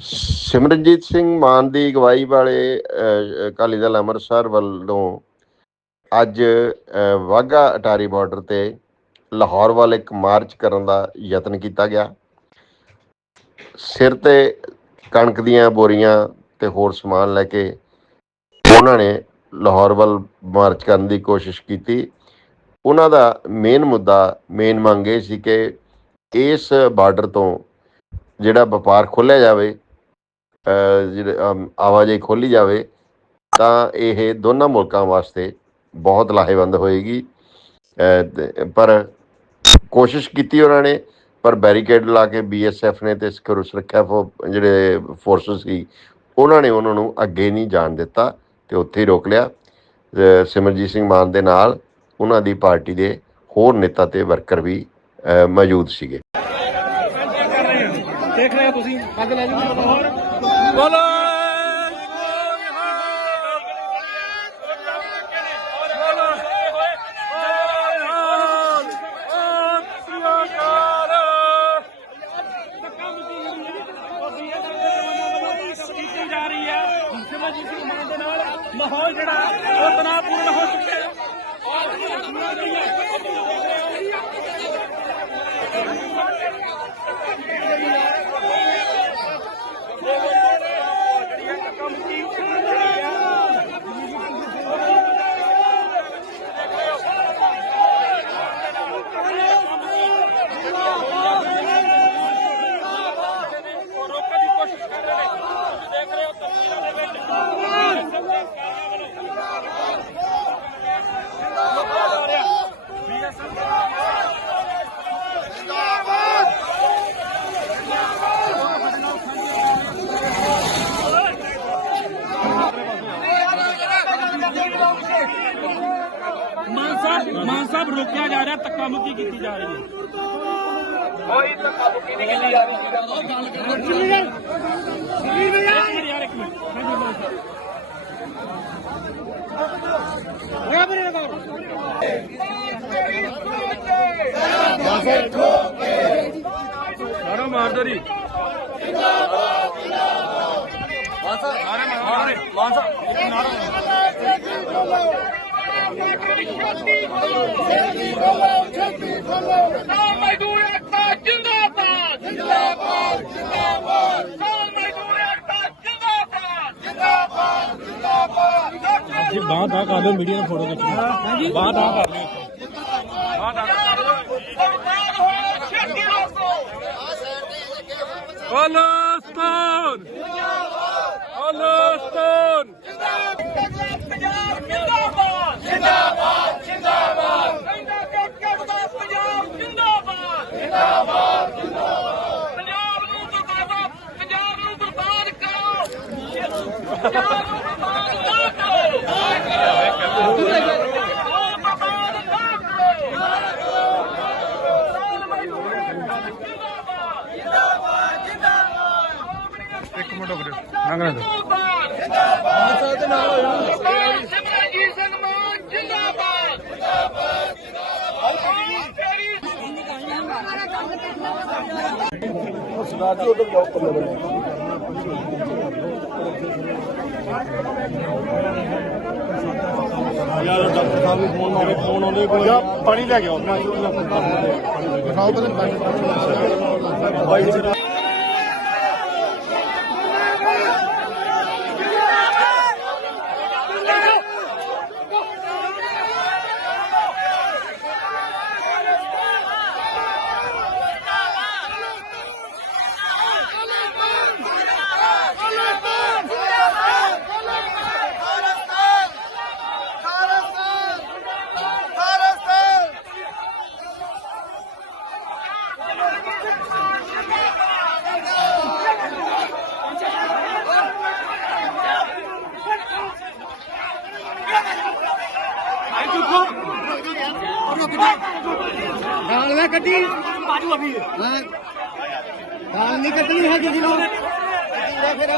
ਸਿਮਰਨਜੀਤ ਸਿੰਘ ਮਾਨ ਦੀ ਅਗਵਾਈ ਵਾਲੇ ਅਕਾਲੀ ਦਲ ਅੰਮ੍ਰਿਤਸਰ ਵੱਲੋਂ ਅੱਜ ਅਹ, ਵਾਹਗਾ ਅਟਾਰੀ ਬਾਰਡਰ ਤੇ ਲਾਹੌਰ ਵੱਲ ਇੱਕ ਮਾਰਚ ਕਰਨ ਦਾ ਯਤਨ ਕੀਤਾ ਗਿਆ। ਸਿਰ ਤੇ ਕਣਕ ਦੀਆਂ ਬੋਰੀਆਂ ਤੇ ਹੋਰ ਸਮਾਨ ਲੈ ਕੇ ਉਹਨਾਂ ਨੇ ਲਾਹੌਰ ਵੱਲ ਮਾਰਚ ਕਰਨ ਦੀ ਕੋਸ਼ਿਸ਼ ਕੀਤੀ। ਉਹਨਾਂ ਦਾ ਮੇਨ ਮੁੱਦਾ ਮੇਨ ਮੰਗ ਇਹ ਸੀ ਕਿ ਇਸ ਬਾਰਡਰ ਤੋਂ ਜਿਹੜਾ ਵਪਾਰ ਖੋਲ੍ਹਿਆ ਜਾਵੇ ਜਿਹੜੇ ਆਵਾਜਾਈ ਖੋਲੀ ਜਾਵੇ, ਤਾਂ ਇਹ ਦੋਨਾਂ ਮੁਲਕਾਂ ਵਾਸਤੇ ਬਹੁਤ ਲਾਹੇਵੰਦ ਹੋਏਗੀ। ਪਰ ਕੋਸ਼ਿਸ਼ ਕੀਤੀ ਉਹਨਾਂ ਨੇ, ਪਰ ਬੈਰੀਕੇਡ ਲਾ ਕੇ ਬੀਐਸਐਫ ਨੇ ਤੇ ਸਿਕਿਉਰ ਸੁਰੱਖਿਆ ਫੋ- ਜਿਹੜੇ ਫੋਰਸਸ ਸੀ, ਉਹਨਾਂ ਨੇ ਉਹਨਾਂ ਨੂੰ ਅੱਗੇ ਨਹੀਂ ਜਾਣ ਦਿੱਤਾ ਤੇ ਉੱਥੇ ਹੀ ਰੋਕ ਲਿਆ। ਸਿਮਰਜੀਤ ਸਿੰਘ ਮਾਨ ਦੇ ਨਾਲ ਉਹਨਾਂ ਦੀ ਪਾਰਟੀ ਦੇ ਹੋਰ ਨੇਤਾ ਤੇ ਵਰਕਰ ਵੀ ਮੌਜੂਦ ਸੀਗੇ। ਦੇਖ ਰਹੇ ਹੋ ਤੁਸੀਂ? ਅੱਗ ਲੈ ਜੀ ਬੋਲੋ ਮਾਹੌਲ ਜਿਹੜਾ ਉਹ ਤਣਾਅਪੂਰਨ ਹੋ ਚੁੱਕਿਆ ਹੈ Thank you. ਰੋਕਿਆ ਜਾ ਰਿਹਾ ਧੱਕਾ ਮੁੱਕੀ ਕੀਤੀ ਜਾ ਰਹੀ ਹੈ। ਕੋਈ ਧੱਕਾ ਮੁੱਕੀ ਨਹੀਂ ਕੀਤੀ ਜਾ ਰਹੀ ਯਾਰ ਇੱਕ ਮਿੰਟ ਮਾਰੋ ਮਾਰਦੋ ਜੀ। ਮਾਨਸਾ ਮਾਰੇ ਮਾਰੇ ਮਾਨਸਾ ਇੱਕ ਨਾਰਾ ਮਜ਼ਦੂਰ ਏਕਤਾ ਜਿੰਦਾਬਾਦ ਜਿੰਦਾਬਾਦ ਜਿੰਦਾਬਾਦ ਮਜ਼ਦੂਰ ਏਕਤਾ ਜਿੰਦਾਬਾਦ ਜਿੰਦਾਬਾਦ ਜਿੰਦਾਬਾਦ ਜੀ ਬਾਹਰ ਦਾ ਕਰ ਲਓ ਮੀਡੀਆ ਨੂੰ ਫੋਟੋ ਖਿੱਚਣੀ ਹਾਂਜੀ। ਬਾਹਰ ਦਾ ਕਰ ਲਿਓ ਸਰਕਾਰ ਹੋਇਆ ਛੇਤੀ ਰੋਕੋ ਪਲਸਤੀਨ ਪਲਸਤੀਨ ਪੰਜਾਬ ਜਿੰਦਾਬਾਦ ਜਿੰਦਾਬਾਦ ਜਿੰਦਾਬਾਦ ਕਹਿੰਦਾ ਕਿ ਕੱਢਦਾ ਪੰਜਾਬ ਜਿੰਦਾਬਾਦ ਜਿੰਦਾਬਾਦ ਜਿੰਦਾਬਾਦ ਪੰਜਾਬ ਨੂੰ ਬਰਬਾਦ ਪੰਜਾਬ ਨੂੰ ਬਰਬਾਦ ਕਰੋ ਪੰਜਾਬ ਨੂੰ ਬਰਬਾਦ ਨਾ ਕਰੋ ਬਰਬਾਦ ਨਾ ਕਰੋ ਇੱਕ ਮਿੰਟ ਰੁਕ ਜਾਓ। ਲੰਘਣਾ ਦਿਓ ਜਿੰਦਾਬਾਦ ਜਿੰਦਾਬਾਦ। ਸਾਡੇ ਨਾਲ ਹੋਇਆ ਸਿਮਰਨਜੀਤ ਸਿੰਘ ਮਾਨ ਜਿੰਦਾਬਾਦ ਜਿੰਦਾਬਾਦ ਜਿੰਦਾਬਾਦ ਤੇਰੀ ਯਾਰ ਡਾਕਟਰ ਸਾਹਿਬ ਨੂੰ ਫੋਨ ਆਉਂਦੇ ਫੋਨ ਆਉਂਦੇ ਕੋਈ ਪਾਣੀ ਲੈ ਕੇ ਆਓ। ਦਿਖਾਓ ਪਹਿਲੇ। ਗਾਲ ਨਾ ਕੱਢੀ। ਬਾਜੂ ਅਭੀ ਹਾਂ ਗਾਲ ਨਹੀਂ ਕੱਢਣੀ ਹੈ ਕਿਸੇ ਨੂੰ। ਫਿਰ